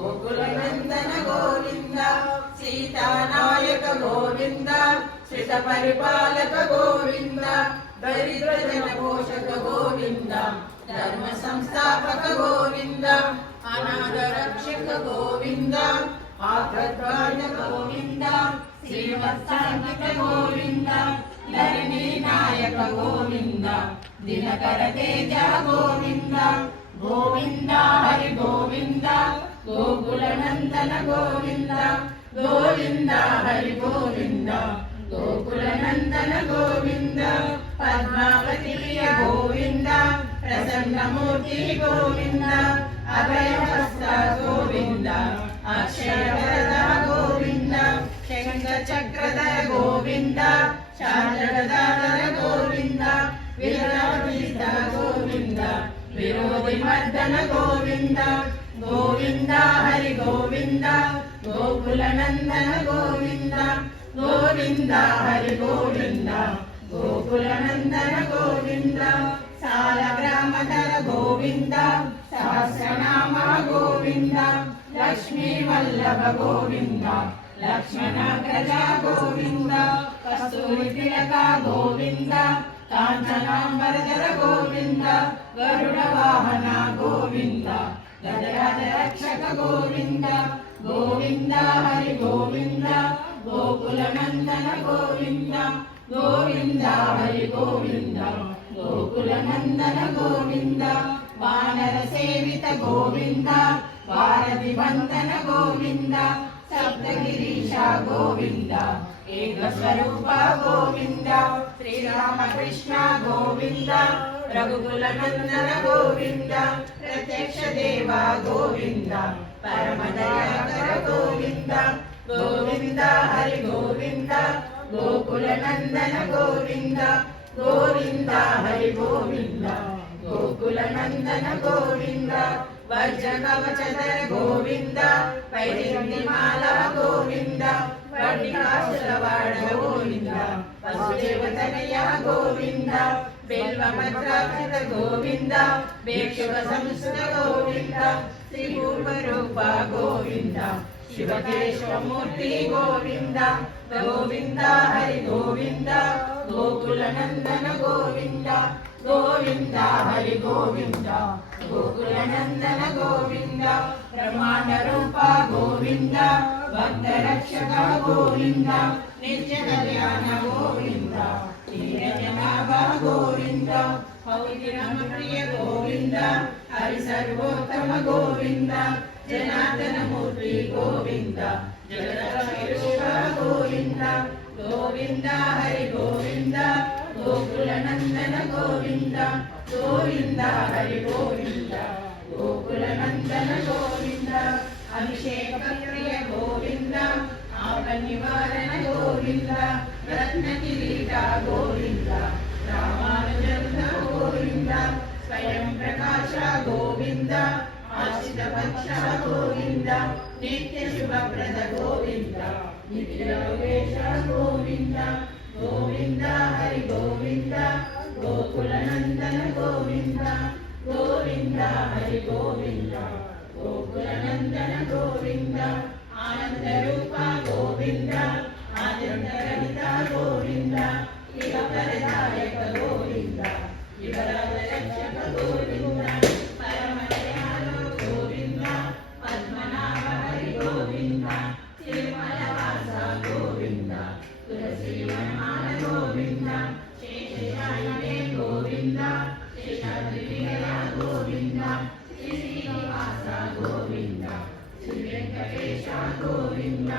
गोकुलनन्दन गोविन्द सीतानायक गोविन्द श्रित परिपालक गोविन्द दरिद्र जन पोषक गोविन्द धर्म संस्थापक गोविन्द अनाथ रक्षक गोविन्द आप्रद्वारक गोविन्द श्रीवत्साङ्कित गोविन्द धरणी नायक गोविन्द दिनकर तेज गोविन्द गोविन्द हरि गोविन्द गोकुलनन्दन गोविन्द गोविन्द हरि गोविन्द गोकुलनन्दन गोविन्द पद्मावती गोविन्द प्रसन्नमूर्ति गोविन्द अभयहस्त गोविन्द अक्षयवरद गोविन्द शङ्खचक्रधर गोविन्द शारदाधर गोविन्द विराजित गोविन्द विरोधिमर्दन गोविन्द गोविन्द हरि गोविन्द गोकुलनन्दन गोविन्द गोविन्द हरि गोविन्द गोकुलनन्दन गोविन्द सालग्रामधर गोविन्द सहस्रनाम गोविन्द लक्ष्मी वल्लभ गोविन्द लक्ष्मणाग्रज गोविन्द कस्तूरितिलक गोविन्द काञ्चनाम्बरधर गोविन्द गरुडवाहन गोविन्द गजराज रक्षक गोविन्द गोविन्द हरि गोविन्द गोकुलनन्दन गोविन्द गोविन्द हरि गोविन्द गोकुलनन्दन गोविन्द वानर सेवित गोविन्द वारधि बन्धन गोविन्द सप्तगिरीश गोविन्द एकस्वरूप गोविन्द श्रीरामकृष्ण गोविन्द रघुकुलनन्दन गोविन्द प्रत्यक्ष देव गोविन्द परमदयाकर गोविन्द गोविन्द हरि गोविन्द गोकुलनन्दन गोविन्द गोविन्द हरि गोविन्द गोकुलनन्दन गोविन्द वज्रकवचधर गोविन्द वैरिमाला गोविन्द वटिकासुरवाड गोविन्द वसुदेवतनय गोविन्द बेल्वपत्राक्षित गोविन्द भिक्षुक संस्कृत गोविन्द श्रीपूर्वरूप गोविन्द शिवकेशवमूर्ति गोविन्द गोविन्द हरि गोविन्द गोकुलनन्दन गोविन्द गोविन्द हरि गोविन्द गोकुलनन्दन गोविन्द ब्रह्माण्ड रूप गोविन्द भक्तरक्षक गोविन्द नित्य कल्याण गोविन्द नीरजनाभ गोविन्द प्रिय गोविन्द हरि सर्वोत्तम गोविन्द जनार्दन मूर्ति गोविन्द जगदीश्वर गोविन्द गोविन्द हरि गोविन्द गोकुलनन्दन गोविन्द गोविन्द हरि गोविन्द गोकुलनन्दन गोविन्द अभिषेक प्रिय गोविन्द आपनिवारण गोविन्द रत्नकिरीट गोविन्द रामानुजन्द गोविन्द स्वयं प्रकाश गोविन्द आश्रित पक्ष गोविन्द नित्य शुभप्रद गोविन्द नित्योगेश गोविन्द गोविन्द हरि गोविन्द गोकुलनन्दन गोविन्द गोविन्द हरि गोविन्द गोकुलनन्दन गोविन्द आनन्दरूप गोविन्द आनन्दरहित गोविन्द इहपरदायक गोविन्द युवराज रक्षक गोविन्द परमदयालु गोविन्द पद्मनाभ हरि गोविन्द तिरुमलवास गोविन्द तुलसीवनमाल गोविन्द शेषशायिने गोविन्द शेषाद्रिविलय गोविन्द श्रीनिवास गोविन्द श्रीवेङ्कटेश गोविन्द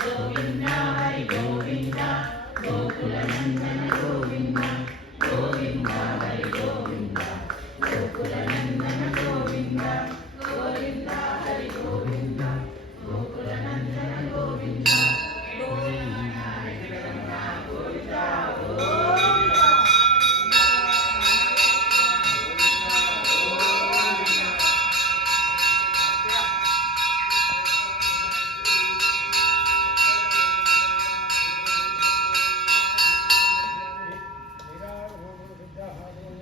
गोविन्द हरि गोविन्द गोकुलनन्दन गोविन्द गोविन्द हरि गोविन्द गोकुलनन्दन गोविन्द गोविन्द हरि गोविन्द गोकुलनन्दन गोविन्द Hare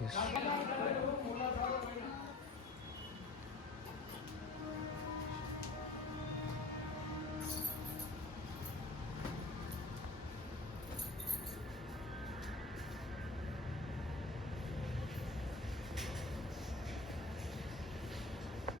Yes.